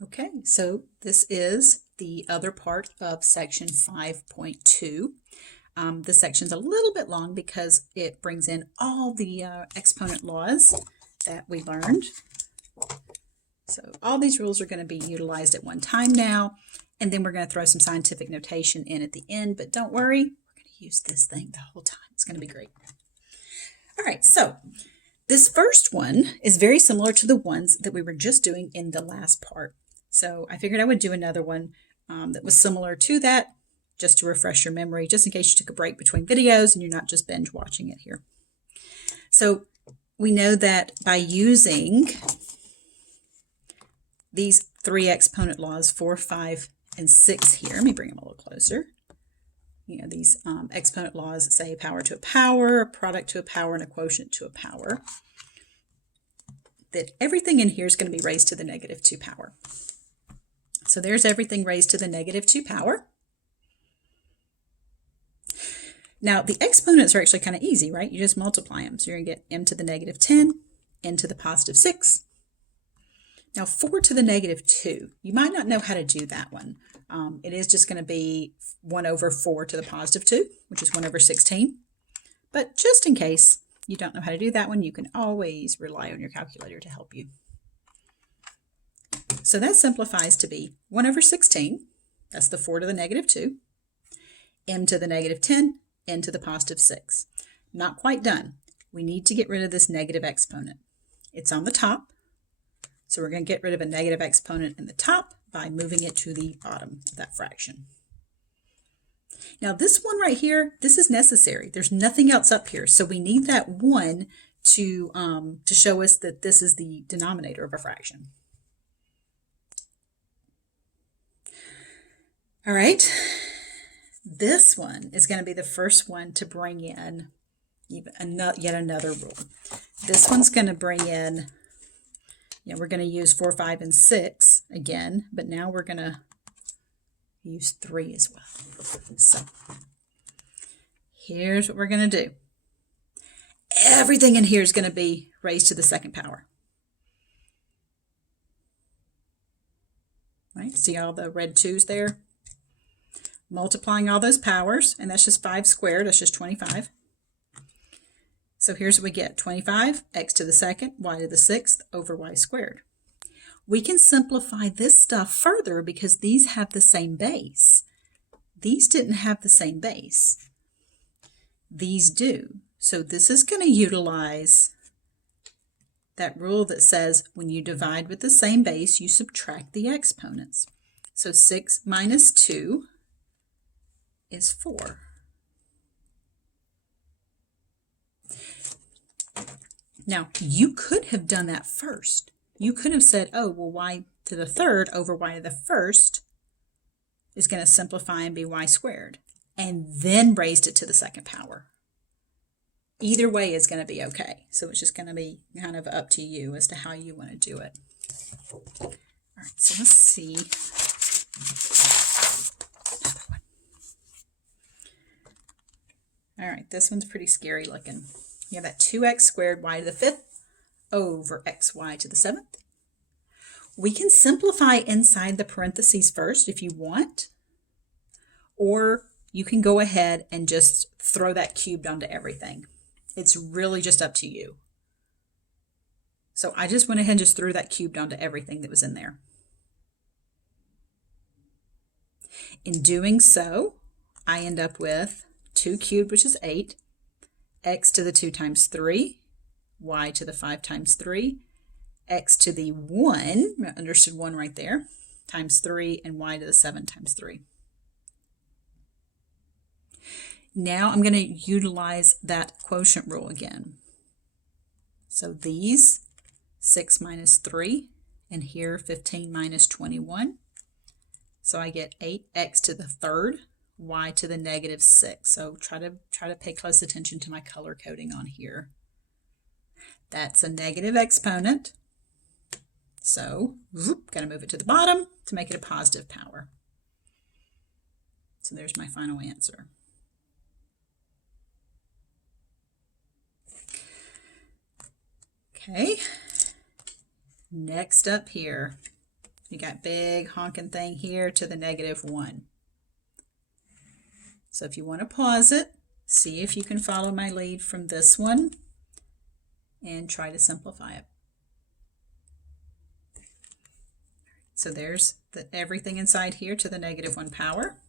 Okay, so this is the other part of section 5.2. This section's a little bit long because it brings in all the exponent laws that we learned. So all these rules are going to be utilized at one time now, and then we're going to throw some scientific notation in at the end, but don't worry, we're going to use this thing the whole time. It's going to be great. All right, so this first one is very similar to the ones that we were just doing in the last part. So I figured I would do another one that was similar to that, just to refresh your memory, just in case you took a break between videos and you're not just binge watching it here. So we know that by using these three exponent laws, 4, 5, and 6 here, let me bring them a little closer. You know, these exponent laws say power to a power, a product to a power, and a quotient to a power, that everything in here is going to be raised to the negative 2 power. So there's everything raised to the negative 2 power. Now, the exponents are actually kind of easy, right? You just multiply them. So you're going to get m to the negative 10, n to the positive 6. Now, 4 to the negative 2. You might not know how to do that one. It is just going to be 1 over 4 to the positive 2, which is 1 over 16. But just in case you don't know how to do that one, you can always rely on your calculator to help you. So that simplifies to be 1 over 16, that's the 4 to the negative 2, m to the negative 10, n to the positive 6. Not quite done. We need to get rid of this negative exponent. It's on the top, so we're going to get rid of a negative exponent in the top by moving it to the bottom of that fraction. Now this one right here, this is necessary. There's nothing else up here, so we need that 1 to show us that this is the denominator of a fraction. All right, this one is going to be the first one to bring in yet another rule. This one's going to bring in, we're going to use 4, 5, and 6 again, but now we're going to use 3 as well. So here's what we're going to do. Everything in here is going to be raised to the second power. Right? See all the red 2's there? Multiplying all those powers, and that's just 5 squared, that's just 25. So here's what we get, 25, x to the second, y to the sixth, over y squared. We can simplify this stuff further because these have the same base. These didn't have the same base. These do. So this is going to utilize that rule that says when you divide with the same base, you subtract the exponents. So 6 minus 2 is 4. Now, you could have done that first. You could have said, oh, well, y to the third over y to the first is going to simplify and be y squared, and then raised it to the second power. Either way is going to be okay. So it's just going to be kind of up to you as to how you want to do it. All right, so let's see. All right, this one's pretty scary looking. You have that 2x squared y to the 5th over xy to the 7th. We can simplify inside the parentheses first if you want, or you can go ahead and just throw that cubed onto everything. It's really just up to you. So I just went ahead and just threw that cubed onto everything that was in there. In doing so, I end up with 2 cubed, which is 8, x to the 2 times 3, y to the 5 times 3, x to the 1, I understood 1 right there, times 3, and y to the 7 times 3. Now I'm going to utilize that quotient rule again. So these, 6 minus 3, and here 15 minus 21. So I get 8x to the 3rd, y to the negative 6. So try to pay close attention to my color coding on here. That's a negative exponent. So got to move it to the bottom to make it a positive power. So there's my final answer. Okay, next up here, You got big honking thing here to the -1. So if you want to pause it, see if you can follow my lead from this one and try to simplify it. So there's everything inside here to the -1 power.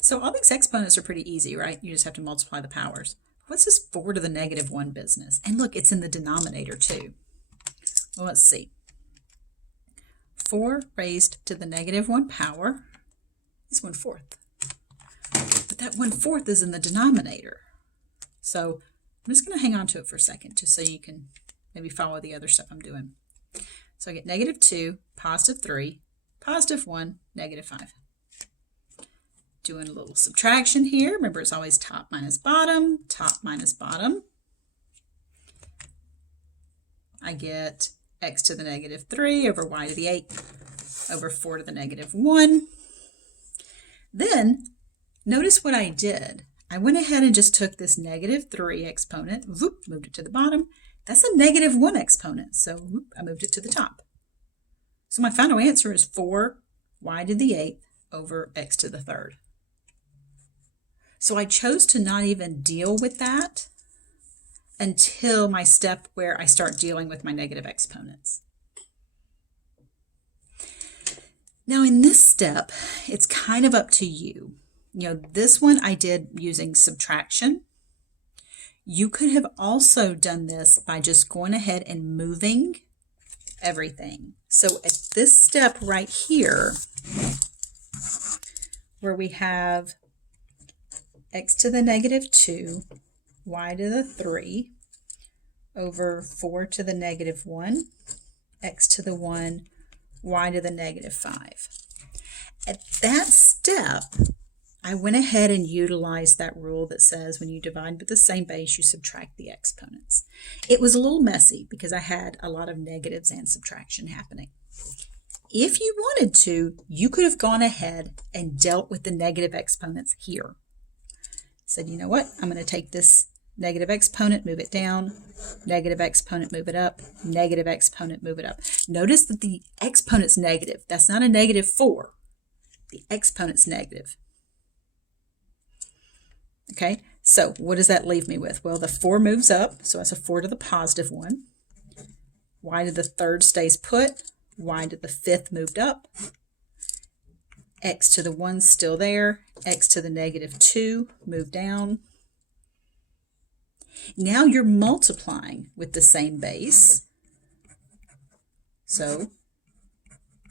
So all these exponents are pretty easy, right? You just have to multiply the powers. What's this 4 to the -1 business? And look, it's in the denominator too. Well, let's see. 4 raised to the -1 power is 1/4. But that 1/4 is in the denominator. So I'm just going to hang on to it for a second just so you can maybe follow the other stuff I'm doing. So I get -2, +3, +1, -5. Doing a little subtraction here. Remember, it's always top minus bottom, top minus bottom. I get x to the -3 over y to the 8 over 4 to the -1. Then notice what I did. I went ahead and just took this -3 exponent, whoop, moved it to the bottom. That's a -1 exponent, so whoop, I moved it to the top. So my final answer is 4y to the 8th over x to the 3rd. So I chose to not even deal with that until my step where I start dealing with my negative exponents. Now in this step, it's kind of up to you. You know, this one I did using subtraction. You could have also done this by just going ahead and moving everything. So at this step right here, where we have x to the -2, y to the 3 over 4 to the -1, x to the 1, y to the -5. At that step, I went ahead and utilized that rule that says when you divide with the same base, you subtract the exponents. It was a little messy because I had a lot of negatives and subtraction happening. If you wanted to, you could have gone ahead and dealt with the negative exponents here. Said, you know what, I'm going to take this negative exponent, move it down, negative exponent, move it up, negative exponent, move it up. Notice that the exponent's negative. That's not a -4. The exponent's negative. Okay, so what does that leave me with? Well, the 4 moves up, so that's a 4 to the +1. Y to the 3rd stays put. Y to the 5th moved up. X to the 1's still there. X to the -2 moved down. Now you're multiplying with the same base. So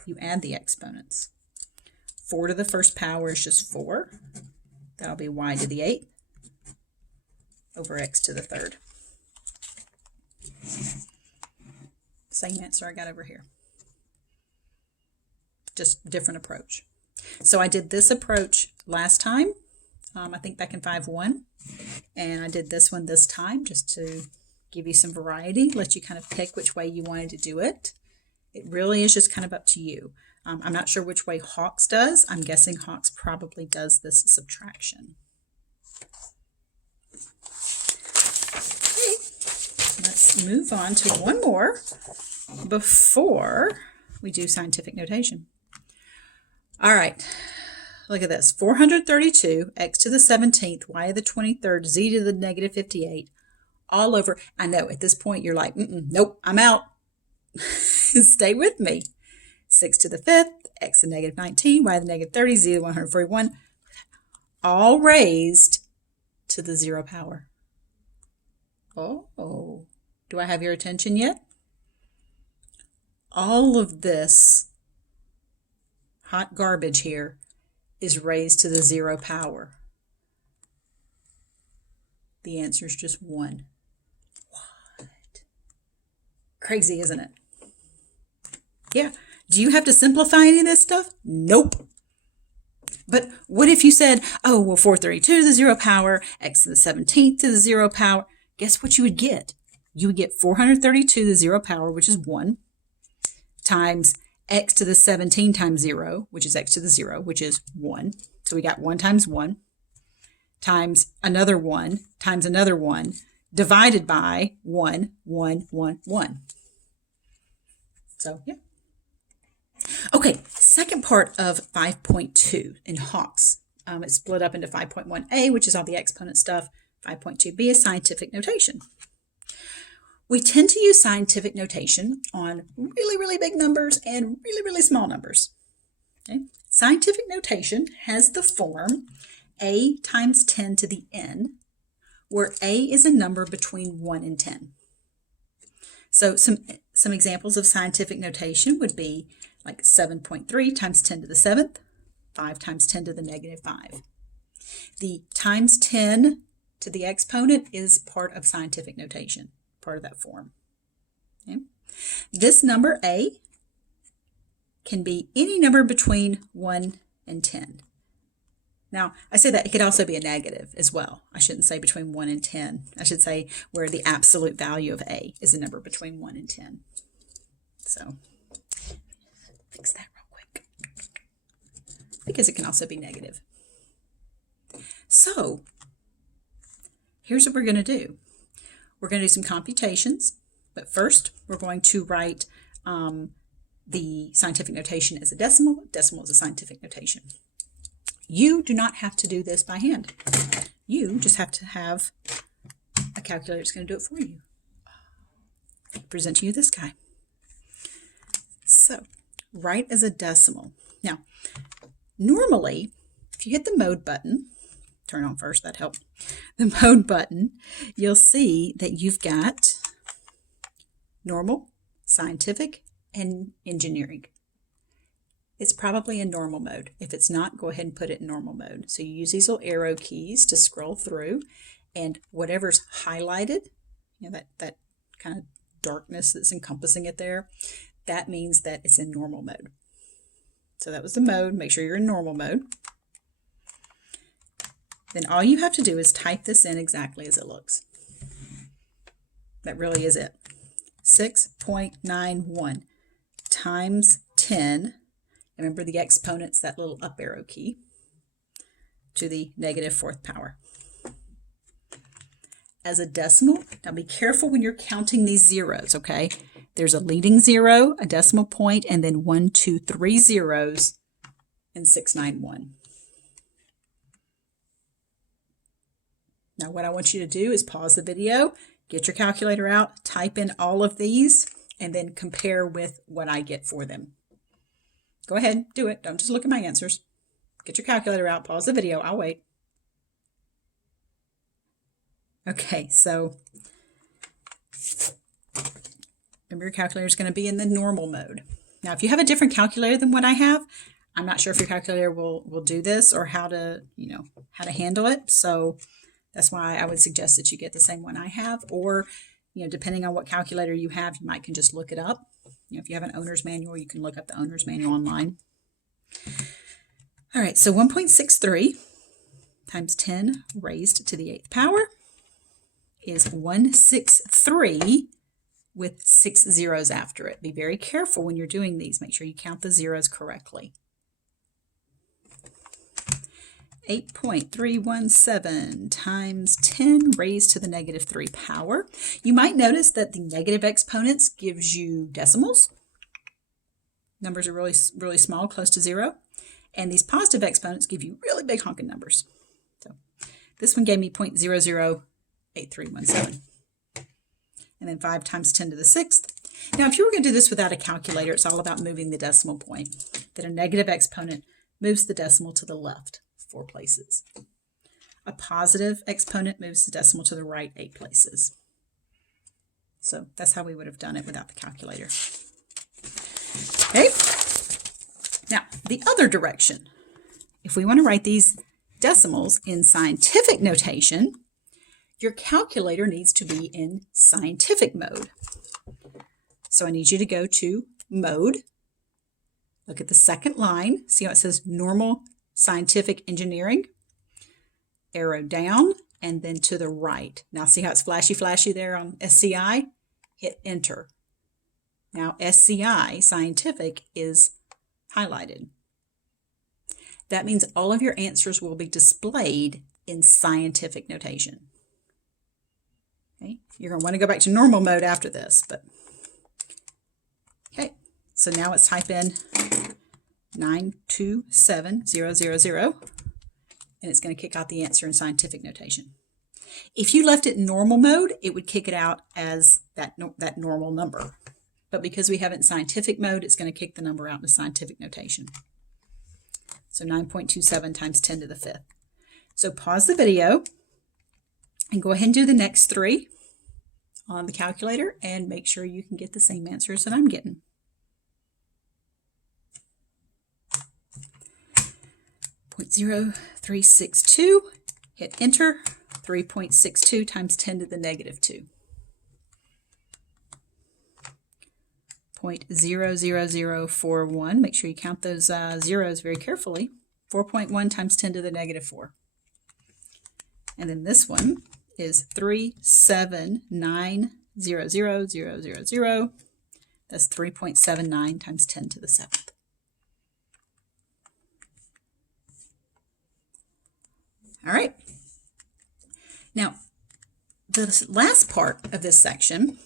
you add the exponents. 4 to the 1st power is just 4. That'll be y to the 8th over x to the 3rd. Same answer I got over here. Just different approach. So I did this approach last time, I think back in 5.1, and I did this one this time just to give you some variety, let you kind of pick which way you wanted to do it. It really is just kind of up to you. I'm not sure which way Hawks does. I'm guessing Hawks probably does this subtraction. Okay, let's move on to one more before we do scientific notation. All right, look at this. 432, x to the 17th, y to the 23rd, z to the -58, all over. I know at this point you're like, nope, I'm out. Stay with me. 6 to the 5th, x to the -19, y to the -30, z to the 141, all raised to the 0 power. Oh, do I have your attention yet? All of this hot garbage here is raised to the 0 power. The answer is just 1. What? Crazy, isn't it? Yeah. Do you have to simplify any of this stuff? Nope. But what if you said, oh, well, 432 to the 0 power, x to the 17th to the 0 power. Guess what you would get? You would get 432 to the 0 power, which is 1, times x to the 17 times 0, which is x to the 0, which is 1. So we got 1 times 1, times another 1, times another 1, divided by 1, 1, 1, 1. So, yeah. Okay, second part of 5.2 in Hawks. It's split up into 5.1a, which is all the exponent stuff. 5.2b is scientific notation. We tend to use scientific notation on really, really big numbers and really, really small numbers. Okay? Scientific notation has the form a times 10 to the n, where a is a number between 1 and 10. So some examples of scientific notation would be like 7.3 times 10 to the 7th, 5 times 10 to the negative 5. The times 10 to the exponent is part of scientific notation, part of that form. Okay? This number a can be any number between 1 and 10. Now, I say that it could also be a negative as well. I shouldn't say between 1 and 10. I should say where the absolute value of a is a number between 1 and 10. So, fix that real quick. Because it can also be negative. So, here's what we're going to do. We're going to do some computations, but first we're going to write the scientific notation as a decimal. Decimal is a scientific notation. You do not have to do this by hand. You just have to have a calculator that's going to do it for you. I present to you this guy. So, write as a decimal. Now, normally, if you hit the mode button, turn on first, that helped. The mode button, you'll see that you've got normal, scientific, and engineering. It's probably in normal mode. If it's not, go ahead and put it in normal mode. So you use these little arrow keys to scroll through, and whatever's highlighted, you know, that kind of darkness that's encompassing it there, that means that it's in normal mode. So that was the mode. Make sure you're in normal mode. Then all you have to do is type this in exactly as it looks. That really is it. 6.91 times 10. Remember the exponents, that little up arrow key, to the negative 4th power. As a decimal, now be careful when you're counting these zeros, okay? There's a leading 0, a decimal point, and then 1, 2, 3 zeros and 691. Now what I want you to do is pause the video, get your calculator out, type in all of these, and then compare with what I get for them. Go ahead, do it. Don't just look at my answers. Get your calculator out, pause the video, I'll wait. Okay, so remember your calculator is going to be in the normal mode. Now, if you have a different calculator than what I have, I'm not sure if your calculator will do this or how to handle it. So that's why I would suggest that you get the same one I have, or, depending on what calculator you have, you might can just look it up. If you have an owner's manual, you can look up the owner's manual online. All right, so 1.63 times 10 raised to the 8th power is 163 with 6 zeros after it. Be very careful when you're doing these. Make sure you count the zeros correctly. 8.317 times 10 raised to the negative 3 power. You might notice that the negative exponents gives you decimals. Numbers are really, really small, close to 0. And these positive exponents give you really big honking numbers. So this one gave me 0.008317. And then 5 times 10 to the 6th. Now, if you were going to do this without a calculator, it's all about moving the decimal point. That a negative exponent moves the decimal to the left 4 places. A positive exponent moves the decimal to the right 8 places. So that's how we would have done it without the calculator. Okay. Now, the other direction. If we want to write these decimals in scientific notation, your calculator needs to be in scientific mode. So I need you to go to Mode. Look at the second line. See how it says Normal Scientific Engineering? Arrow down and then to the right. Now see how it's flashy there on SCI? Hit Enter. Now SCI, Scientific, is highlighted. That means all of your answers will be displayed in scientific notation. Okay? You're going to want to go back to normal mode after this, but okay, So now let's type in 927000, and it's going to kick out the answer in scientific notation. If you left it in normal mode, it would kick it out as that normal number. But because we have it in scientific mode, it's going to kick the number out in scientific notation. So 9.27 times 10 to the 5th. So pause the video and go ahead and do the next 3 on the calculator and make sure you can get the same answers that I'm getting. .0362, hit enter, 3.62 times 10 to the negative 2. 0.00041, make sure you count those zeros very carefully, 4.1 times 10 to the negative 4. And then this one is 379,000,000. That's 3.79 times 10 to the 7th. All right. Now, the last part of this section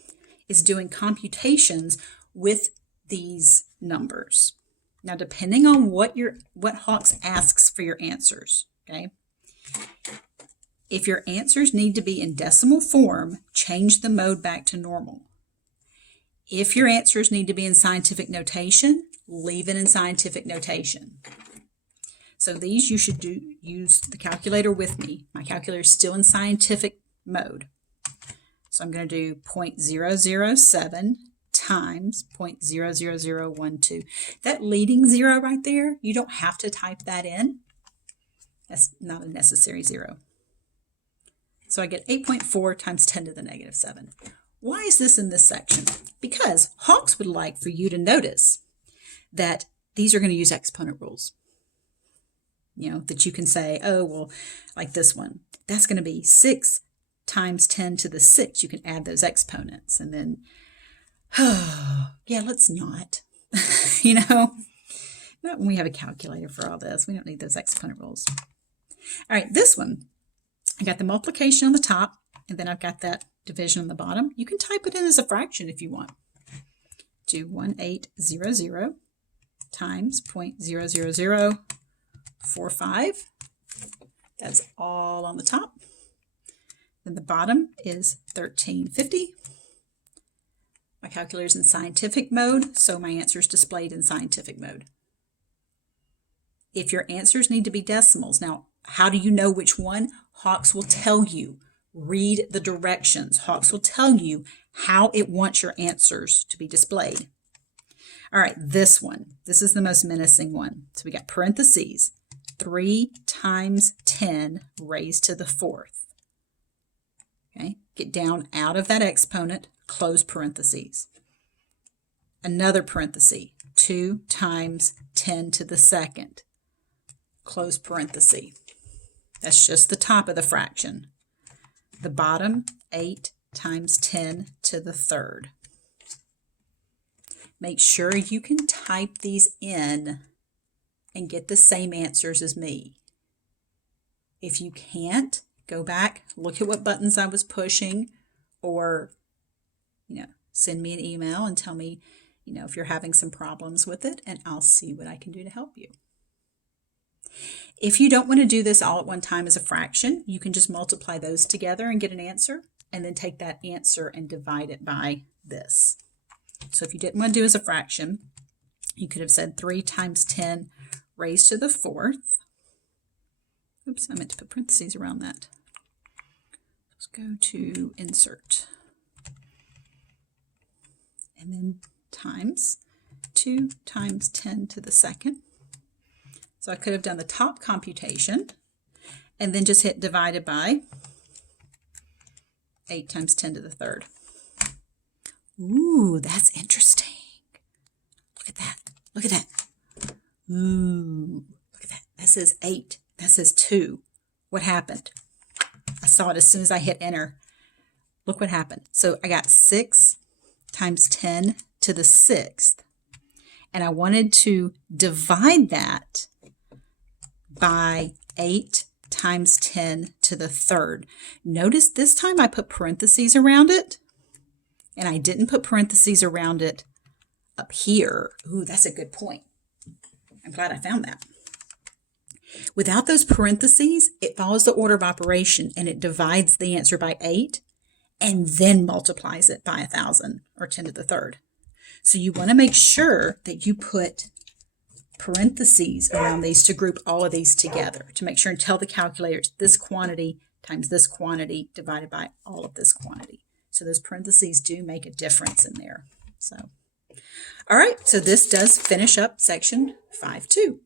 is doing computations with these numbers. Now, depending on what Hawks asks for your answers, okay? If your answers need to be in decimal form, change the mode back to normal. If your answers need to be in scientific notation, leave it in scientific notation. So these you should use the calculator with me. My calculator is still in scientific mode. So I'm going to do 0.007 times 0.00012. That leading zero right there, you don't have to type that in. That's not a necessary zero. So I get 8.4 times 10 to the negative 7. Why is this in this section? Because Hawks would like for you to notice that these are going to use exponent rules. You know, that you can say, oh, well, like this one, that's going to be 6 times 10 to the 6. You can add those exponents. And then, oh, yeah, let's not. You know, not when we have a calculator for all this. We don't need those exponent rules. All right, this one, I got the multiplication on the top, and then I've got that division on the bottom. You can type it in as a fraction if you want. Do 1800 times 0.00045. That's all on the top. Then the bottom is 1350. My calculator is in scientific mode, so my answer is displayed in scientific mode. If your answers need to be decimals, now how do you know which one? Hawks will tell you. Read the directions. Hawks will tell you how it wants your answers to be displayed. All right, this one. This is the most menacing one. So we got parentheses. 3 times 10 raised to the 4th. Okay, get down out of that exponent, close parentheses. Another parenthesis, 2 times 10 to the 2nd, close parenthesis. That's just the top of the fraction. The bottom, 8 times 10 to the 3rd. Make sure you can type these in and get the same answers as me. If you can't, go back, look at what buttons I was pushing, or, send me an email and tell me, if you're having some problems with it, and I'll see what I can do to help you. If you don't want to do this all at one time as a fraction, you can just multiply those together and get an answer, and then take that answer and divide it by this. So if you didn't want to do as a fraction, you could have said 3 times 10 raised to the 4th. Oops, I meant to put parentheses around that. Let's go to insert. And then times 2 times 10 to the 2nd. So I could have done the top computation and then just hit divided by 8 times 10 to the 3rd. Ooh, that's interesting. Look at that. Look at that. Ooh, look at that. That says 8. That says 2. What happened? I saw it as soon as I hit enter. Look what happened. So I got 6 times 10 to the 6th. And I wanted to divide that by 8 times 10 to the 3rd. Notice this time I put parentheses around it, and I didn't put parentheses around it up here. Ooh, that's a good point. I'm glad I found that. Without those parentheses, it follows the order of operation and it divides the answer by 8 and then multiplies it by 1,000 or 10 to the third. So you want to make sure that you put parentheses around these to group all of these together, to make sure and tell the calculator it's this quantity times this quantity divided by all of this quantity. So those parentheses do make a difference in there. So, all right, so this does finish up section 5.2.